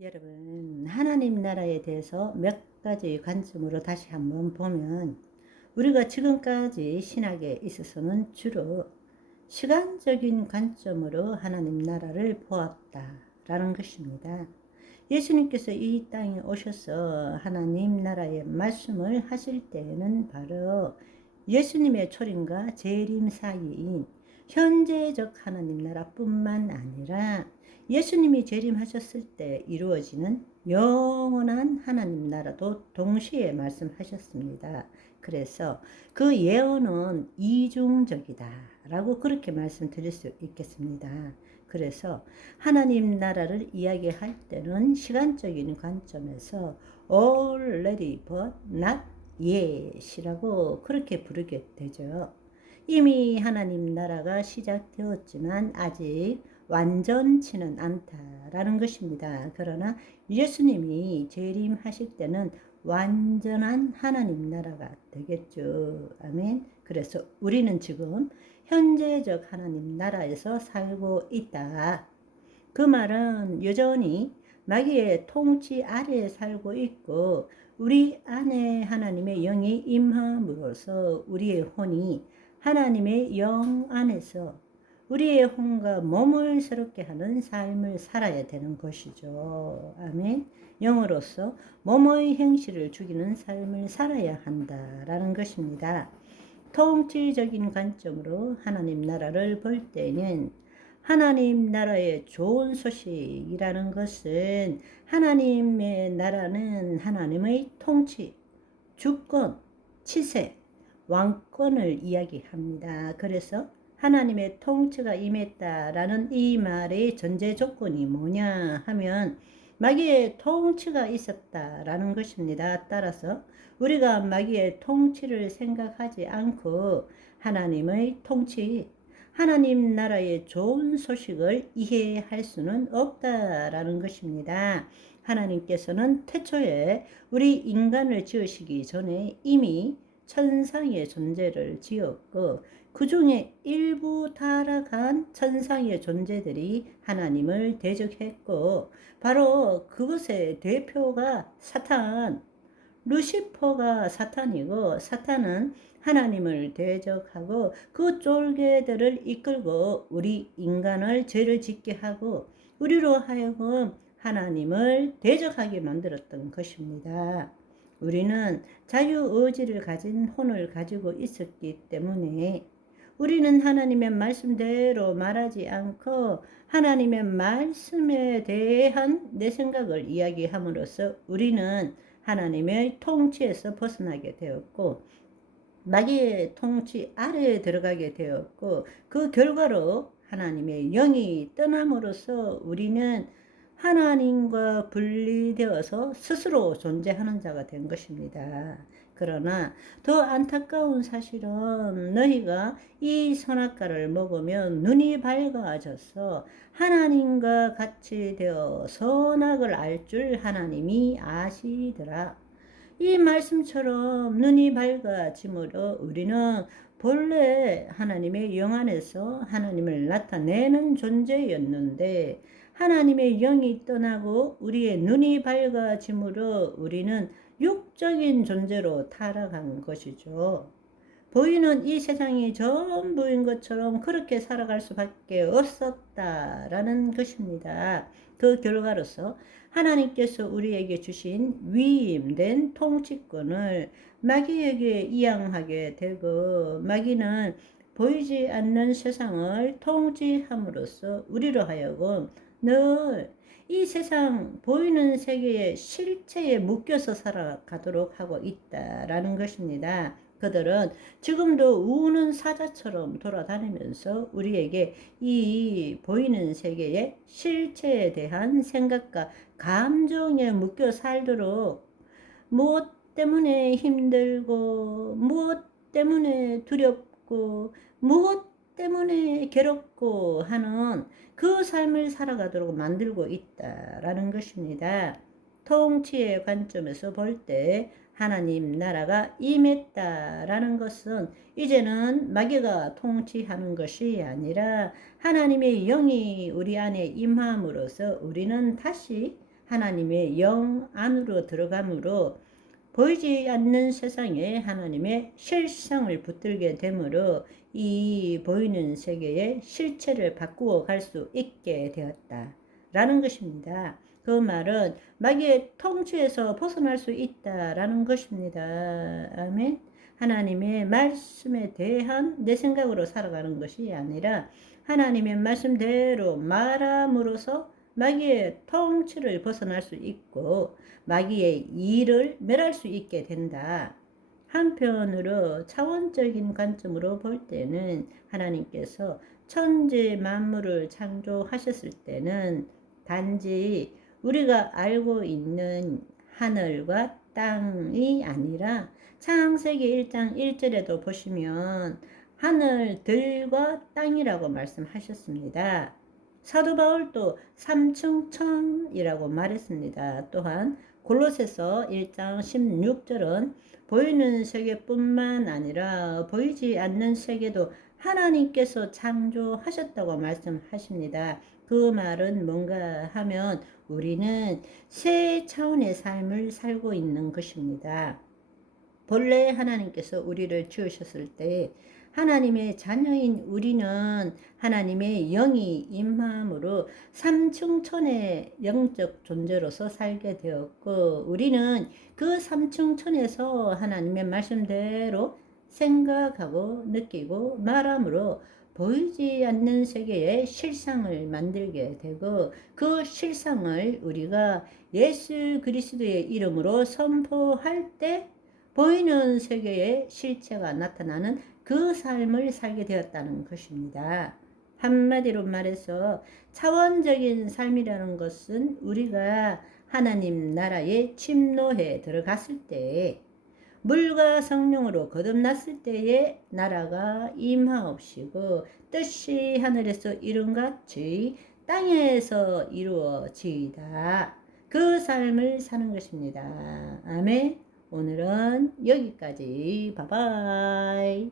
여러분, 하나님 나라에 대해서 몇 가지 관점으로 다시 한번 보면 우리가 지금까지 신학에 있어서는 주로 시간적인 관점으로 하나님 나라를 보았다라는 것입니다. 예수님께서 이 땅에 오셔서 하나님 나라의 말씀을 하실 때에는 바로 예수님의 초림과 재림 사이인 현재적 하나님 나라뿐만 아니라 예수님이 재림하셨을 때 이루어지는 영원한 하나님 나라도 동시에 말씀하셨습니다. 그래서 그 예언은 이중적이다 라고 그렇게 말씀드릴 수 있겠습니다. 그래서 하나님 나라를 이야기할 때는 시간적인 관점에서 already but not yet이라고 그렇게 부르게 되죠. 이미 하나님 나라가 시작되었지만 아직 완전치는 않다라는 것입니다. 그러나 예수님이 재림하실 때는 완전한 하나님 나라가 되겠죠. 아멘. 그래서 우리는 지금 현재적 하나님 나라에서 살고 있다. 그 말은 여전히 마귀의 통치 아래에 살고 있고 우리 안에 하나님의 영이 임함으로써 우리의 혼이 하나님의 영 안에서 우리의 혼과 몸을 새롭게 하는 삶을 살아야 되는 것이죠. 아멘. 영으로서 몸의 행실을 죽이는 삶을 살아야 한다라는 것입니다. 통치적인 관점으로 하나님 나라를 볼 때는 하나님 나라의 좋은 소식이라는 것은 하나님의 나라는 하나님의 통치, 주권, 치세, 왕권을 이야기합니다. 그래서 하나님의 통치가 임했다라는 이 말의 전제 조건이 뭐냐 하면 마귀의 통치가 있었다라는 것입니다. 따라서 우리가 마귀의 통치를 생각하지 않고 하나님의 통치, 하나님 나라의 좋은 소식을 이해할 수는 없다라는 것입니다. 하나님께서는 태초에 우리 인간을 지으시기 전에 이미 천상의 존재를 지었고 그 중에 일부 타락한 천상의 존재들이 하나님을 대적했고 바로 그것의 대표가 사탄, 루시퍼가 사탄이고 사탄은 하나님을 대적하고 그 쫄개들을 이끌고 우리 인간을 죄를 짓게 하고 우리로 하여금 하나님을 대적하게 만들었던 것입니다. 우리는 자유의지를 가진 혼을 가지고 있었기 때문에 우리는 하나님의 말씀대로 말하지 않고 하나님의 말씀에 대한 내 생각을 이야기함으로써 우리는 하나님의 통치에서 벗어나게 되었고 마귀의 통치 아래에 들어가게 되었고 그 결과로 하나님의 영이 떠남으로써 우리는 하나님과 분리되어서 스스로 존재하는 자가 된 것입니다. 그러나 더 안타까운 사실은 너희가 이 선악과를 먹으면 눈이 밝아져서 하나님과 같이 되어 선악을 알 줄 하나님이 아시더라. 이 말씀처럼 눈이 밝아짐으로 우리는 본래 하나님의 영 안에서 하나님을 나타내는 존재였는데 하나님의 영이 떠나고 우리의 눈이 밝아짐으로 우리는 육적인 존재로 타락한 것이죠. 보이는 이 세상이 전부인 것처럼 그렇게 살아갈 수밖에 없었다라는 것입니다. 그 결과로서 하나님께서 우리에게 주신 위임된 통치권을 마귀에게 이양하게 되고 마귀는 보이지 않는 세상을 통치함으로써 우리로 하여금 늘 이 세상 보이는 세계의 실체에 묶여서 살아가도록 하고 있다라는 것입니다. 그들은 지금도 우는 사자처럼 돌아다니면서 우리에게 이 보이는 세계의 실체에 대한 생각과 감정에 묶여 살도록 무엇 때문에 힘들고 무엇 때문에 두렵고 무엇 때문에 괴롭고 하는 그 삶을 살아가도록 만들고 있다라는 것입니다. 통치의 관점에서 볼 때 하나님 나라가 임했다라는 것은 이제는 마귀가 통치하는 것이 아니라 하나님의 영이 우리 안에 임함으로써 우리는 다시 하나님의 영 안으로 들어감으로 보이지 않는 세상에 하나님의 실상을 붙들게 되므로 이 보이는 세계의 실체를 바꾸어 갈 수 있게 되었다 라는 것입니다. 그 말은 마귀의 통치에서 벗어날 수 있다라는 것입니다. 아멘. 하나님의 말씀에 대한 내 생각으로 살아가는 것이 아니라 하나님의 말씀대로 말함으로써 마귀의 통치를 벗어날 수 있고 마귀의 일을 멸할 수 있게 된다. 한편으로 차원적인 관점으로 볼 때는 하나님께서 천지 만물을 창조하셨을 때는 단지 우리가 알고 있는 하늘과 땅이 아니라 창세기 1장 1절에도 보시면 하늘들과 땅이라고 말씀하셨습니다. 사도 바울도 삼층천이라고 말했습니다. 또한 골로새서 1장 16절은 보이는 세계뿐만 아니라 보이지 않는 세계도 하나님께서 창조하셨다고 말씀하십니다. 그 말은 뭔가 하면 우리는 새 차원의 삶을 살고 있는 것입니다. 본래 하나님께서 우리를 지으셨을 때 하나님의 자녀인 우리는 하나님의 영이 임함으로 삼층천의 영적 존재로서 살게 되었고 우리는 그 삼층천에서 하나님의 말씀대로 생각하고 느끼고 말함으로 보이지 않는 세계의 실상을 만들게 되고 그 실상을 우리가 예수 그리스도의 이름으로 선포할 때 보이는 세계의 실체가 나타나는 그 삶을 살게 되었다는 것입니다. 한마디로 말해서 차원적인 삶이라는 것은 우리가 하나님 나라에 침노해 들어갔을 때 물과 성령으로 거듭났을 때에 나라가 임하옵시고 뜻이 하늘에서 이룬같이 땅에서 이루어지이다. 그 삶을 사는 것입니다. 아멘. 오늘은 여기까지. 바이바이.